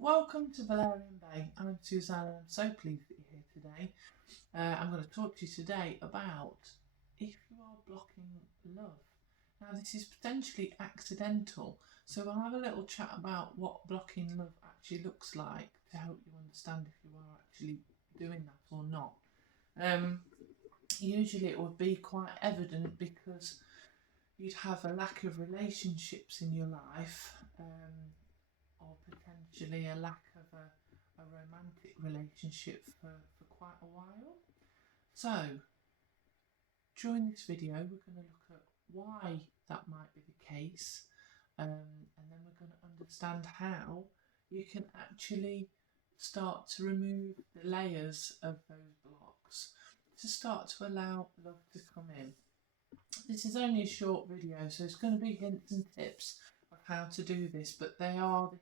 welcome to Valerian Bay. I'm Suzanne and I'm so pleased that you're here today. I'm going to talk to you today about if you are blocking love. Now, this is potentially accidental, so we'll have a little chat about what blocking love actually looks like to help you understand if you are actually doing that or not. Usually it would be quite evident because you'd have a lack of relationships in your life, or potentially a lack of a romantic relationship for quite a while. So during this video we're going to look at why that might be the case, and then we're going to understand how you can actually start to remove the layers of those blocks to start to allow love to come in. This is only a short video, so it's going to be hints and tips of how to do this, but the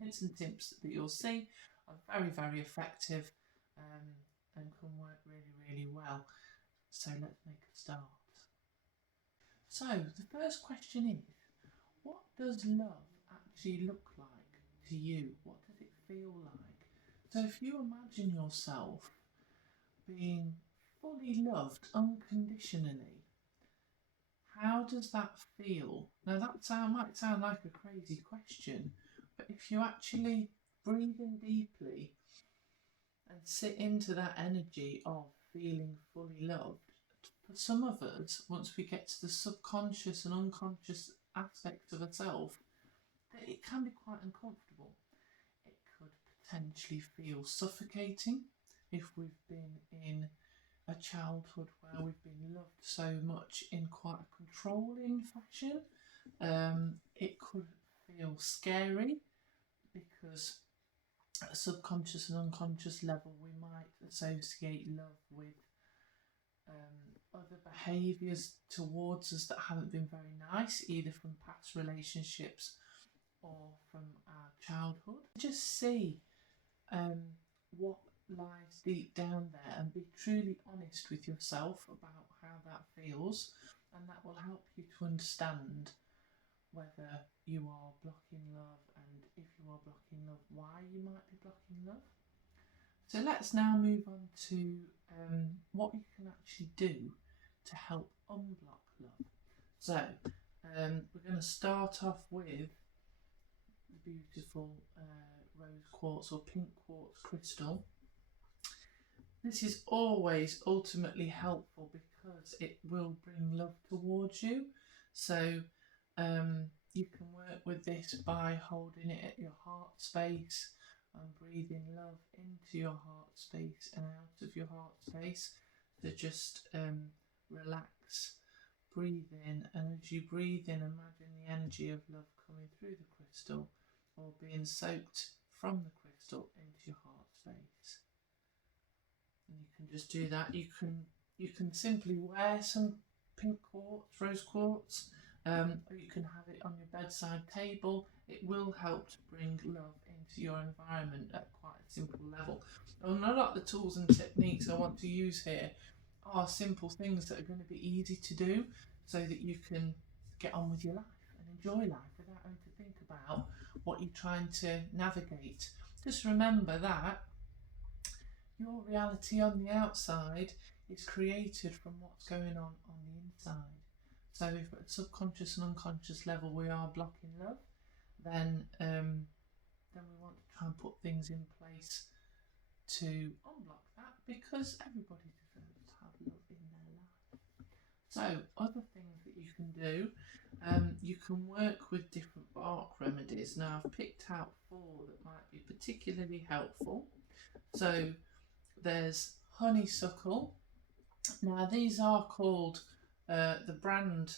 hints and tips that you'll see are very, very effective, and can work really, really well. So let's make a start. So the first question is, what does love actually look like to you? What does it feel like? So if you imagine yourself being fully loved unconditionally, how does that feel? Now that might sound like a crazy question, but if you actually breathe in deeply and sit into that energy of feeling fully loved, for some of us, once we get to the subconscious and unconscious aspects of ourselves, it can be quite uncomfortable. It could potentially feel suffocating if we've been in a childhood where we've been loved so much in quite a controlling fashion. It could feel scary because at a subconscious and unconscious level we might associate love with other behaviours towards us that haven't been very nice, either from past relationships or from our childhood. Just see what lies deep down there and be truly honest with yourself about how that feels, and that will help you to understand whether you are blocking love, and if you are blocking love, why you might be blocking love. So let's now move on to what you can actually do to help unblock love. So we're going to start off with the beautiful rose quartz or pink quartz crystal. This is always ultimately helpful because it will bring love towards you. So you can work with this by holding it at your heart space and breathing love into your heart space and out of your heart space. So just relax, breathe in, and as you breathe in, imagine the energy of love coming through the crystal or being soaked from the crystal into your heart space. And you can just do that. You can simply wear some pink quartz, rose quartz, or you can have it on your bedside table. It will help to bring love into your environment at quite a simple level. And a lot of the tools and techniques I want to use here are simple things that are going to be easy to do so that you can get on with your life and enjoy life without having to think about what you're trying to navigate. Just remember that your reality on the outside is created from what's going on the inside. So if at a subconscious and unconscious level we are blocking love, then we want to try and put things in place to unblock that, because everybody deserves to have love in their life. So other things that you can do, you can work with different bark remedies. Now I've picked out 4 that might be particularly helpful. So there's honeysuckle. Now these are called the brand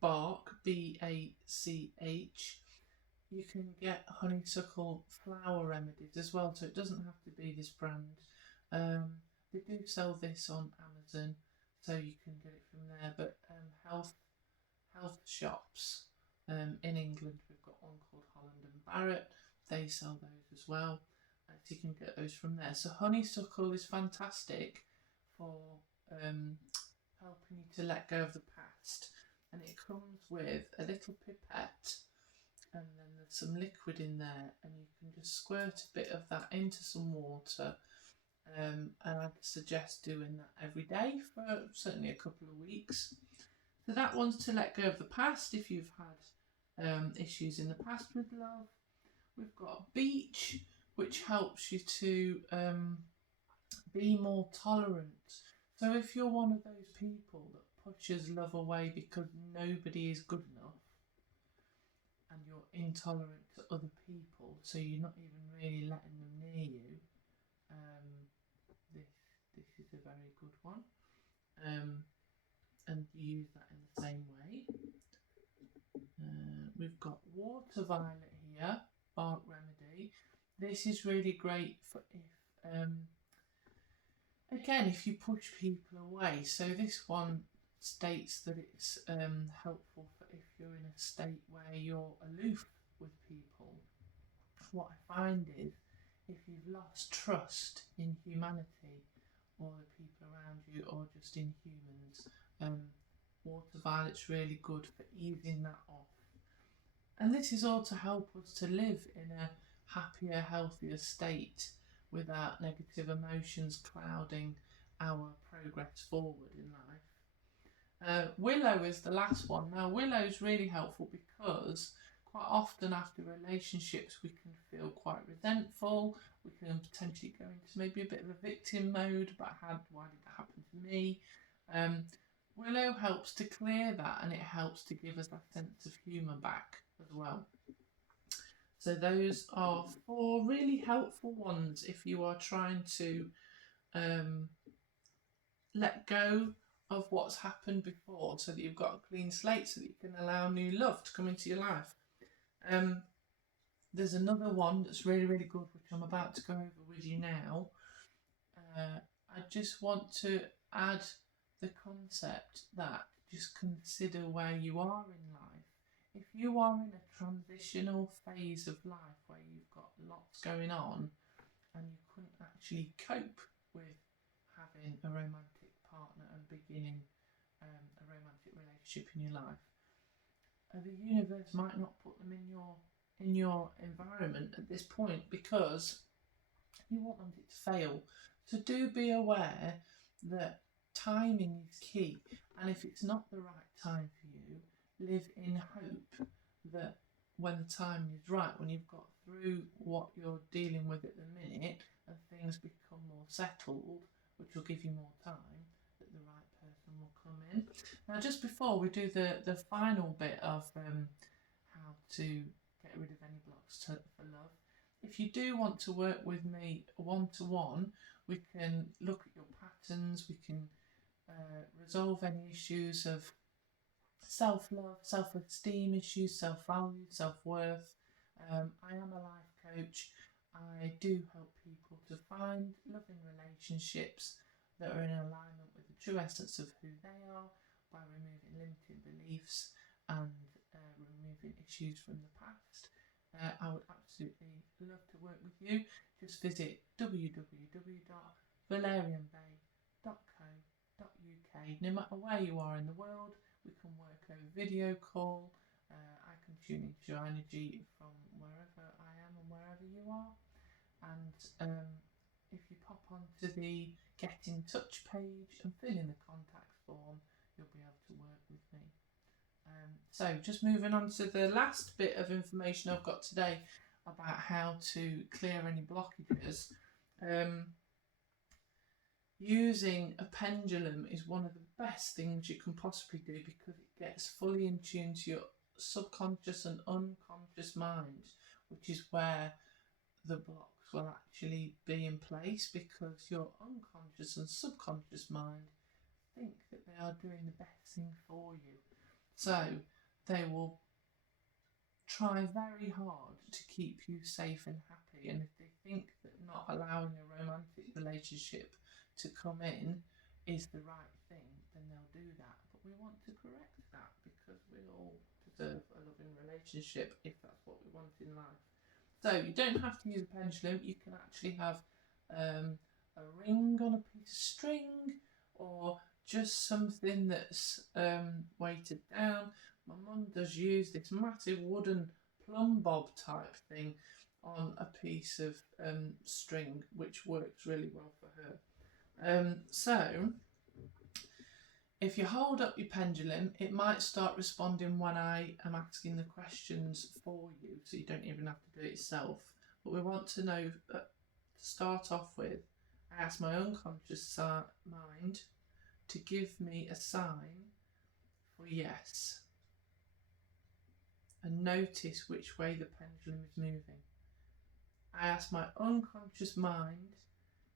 bark, BACH. You can get honeysuckle flower remedies as well, so it doesn't have to be this brand. They do sell this on Amazon, so you can get it from there. But health shops in England, we've got one called Holland and Barrett. They sell those as well. So you can get those from there. So honeysuckle is fantastic for helping you to let go of the past, and it comes with a little pipette and then there's some liquid in there, and you can just squirt a bit of that into some water. And I'd suggest doing that every day for certainly a couple of weeks. So that one's to let go of the past if you've had issues in the past with love. We've got beach, which helps you to be more tolerant. So if you're one of those people that pushes love away because nobody is good enough, and you're intolerant to other people, so you're not even really letting them near you, this is a very good one. And you use that in the same way. We've got water violet here, bark remedy. This is really great for if, again, if you push people away. So this one states that it's helpful for if you're in a state where you're aloof with people. What I find is if you've lost trust in humanity or the people around you or just in humans, water violet's really good for easing that off. And this is all to help us to live in a happier, healthier state without negative emotions clouding our progress forward in life. Willow is the last one. Now, willow is really helpful because quite often after relationships we can feel quite resentful. We can potentially go into maybe a bit of a victim mode about why did that happen to me. Willow helps to clear that, and it helps to give us that sense of humour back as well. So those are 4 really helpful ones if you are trying to let go of what's happened before, so that you've got a clean slate, so that you can allow new love to come into your life. There's another one that's really, really good, which I'm about to go over with you now. I just want to add the concept that just consider where you are in life. If you are in a transitional phase of life where you've got lots going on and you couldn't actually cope with having a romantic partner and beginning a romantic relationship in your life, the universe might not put them in your environment at this point because you won't want it to fail. So do be aware that timing is key, and if it's not the right time for you, live in hope that when the time is right, when you've got through what you're dealing with at the minute and things become more settled, which will give you more time, that the right person will come in. Now, just before we do the final bit of how to get rid of any blocks for love, if you do want to work with me one-to-one, we can look at your patterns, we can resolve any issues of self-love, self-esteem issues, self-value, self-worth. I am a life coach. I do help people to find loving relationships that are in alignment with the true essence of who they are by removing limiting beliefs and removing issues from the past. I would absolutely love to work with you. Just visit www.valerianbay.co.uk. No matter where you are in the world, we can work over video call. I can tune into your energy from wherever I am and wherever you are. And if you pop onto the Get in Touch page and fill in the contact form, you'll be able to work with me. So just moving on to the last bit of information I've got today about how to clear any blockages. Using a pendulum is one of the best things you can possibly do because it gets fully in tune to your subconscious and unconscious mind, which is where the blocks will actually be in place, because your unconscious and subconscious mind think that they are doing the best thing for you. So they will try very hard to keep you safe and happy, and if they think that not allowing a romantic relationship to come in is the right thing, then they'll do that. But we want to correct that because we all deserve a loving relationship if that's what we want in life. So you don't have to use a pendulum. You can actually have a ring on a piece of string, or just something that's weighted down. My mum does use this massive wooden plumb bob type thing on a piece of string, which works really well for her. So if you hold up your pendulum, it might start responding when I am asking the questions for you, so you don't even have to do it yourself. But we want to know, to start off with, I ask my unconscious mind to give me a sign for yes. And notice which way the pendulum is moving. I ask my unconscious mind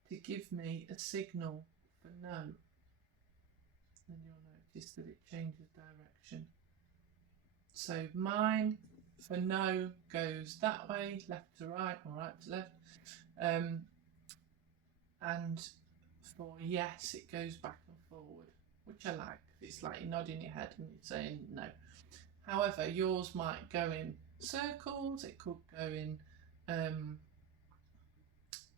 to give me a signal for no. And you'll notice that it changes direction. So mine for no goes that way, left to right or right to left. And for yes, it goes back and forward, which I like. It's like you're nodding your head and you're saying no. However, yours might go in circles, it could go in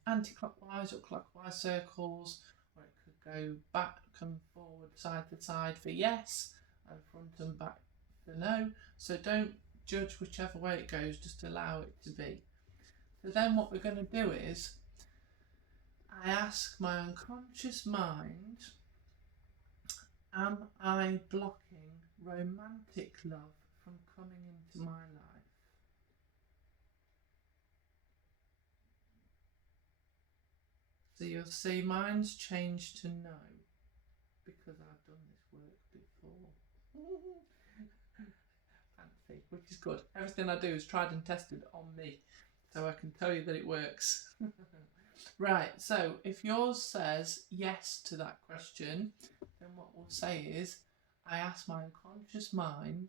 anti-clockwise or clockwise circles, or it could go back and forward, side to side for yes, and front and back for no. So don't judge whichever way it goes, just allow it to be. So then what we're going to do is, I ask my unconscious mind, am I blocking romantic love from coming into my life? So you'll see mine's changed to no, because I've done this work before. Fancy, which is good. Everything I do is tried and tested on me, so I can tell you that it works. Right, so if yours says yes to that question, then what we'll say is, I ask my unconscious mind,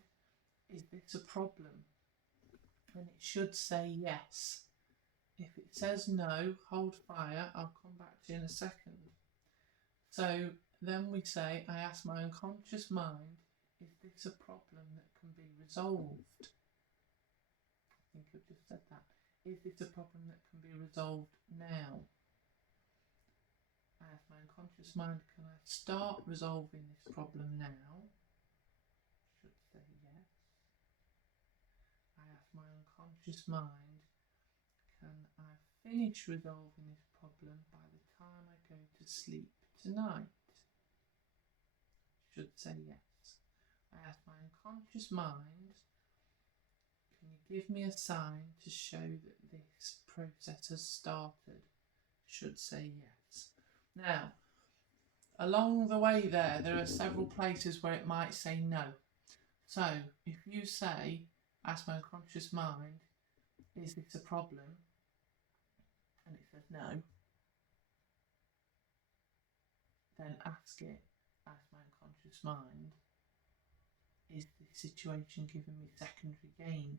is this a problem? And it should say yes. If it says no, hold fire, I'll come back to you in a second. So then we say, I ask my unconscious mind, is this a problem that can be resolved? I think I've just said that. Is this a problem that can be resolved now? I ask my unconscious mind, can I start resolving this problem now? Should say yes. I ask my unconscious mind, can I finish resolving this problem by the time I go to sleep tonight? Should say yes. I ask my unconscious mind, can you give me a sign to show that this process has started? Should say yes. Now, along the way there are several places where it might say no. So if you say, ask my unconscious mind, is this a problem? And it says no, then ask my unconscious mind, is this situation giving me secondary gain?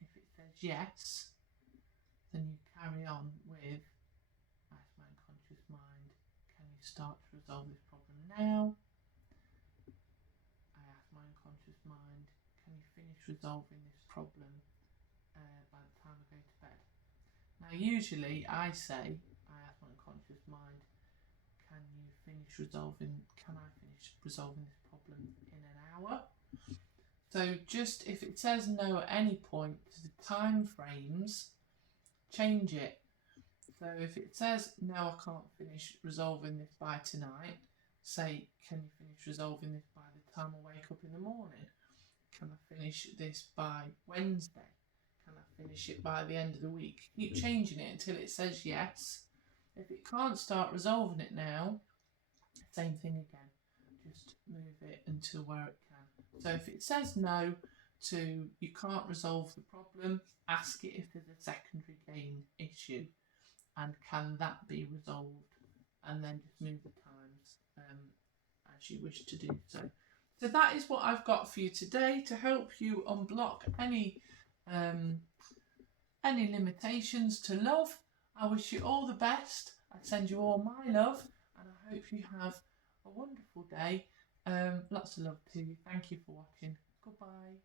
If it says yes, then you carry on with, ask my unconscious mind, can you start to resolve this problem now? I ask my unconscious mind, can you finish resolving this problem by the time I go to bed? Now usually I say, I ask my unconscious mind, can I finish resolving this problem in an hour? So just if it says no at any point, the time frames, change it. So if it says no, I can't finish resolving this by tonight, say, can you finish resolving this by the time I wake up in the morning? Can I finish this by Wednesday? Can I finish it by the end of the week? Keep changing it until it says yes. If it can't start resolving it now, same thing again. Just move it until where it can. So if it says no to you can't resolve the problem, ask it if there's a secondary gain issue and can that be resolved, and then just move the times as you wish to do so. So that is what I've got for you today to help you unblock any limitations to love. I wish you all the best. I send you all my love and I hope you have a wonderful day. Lots of love to you. Thank you for watching. Goodbye.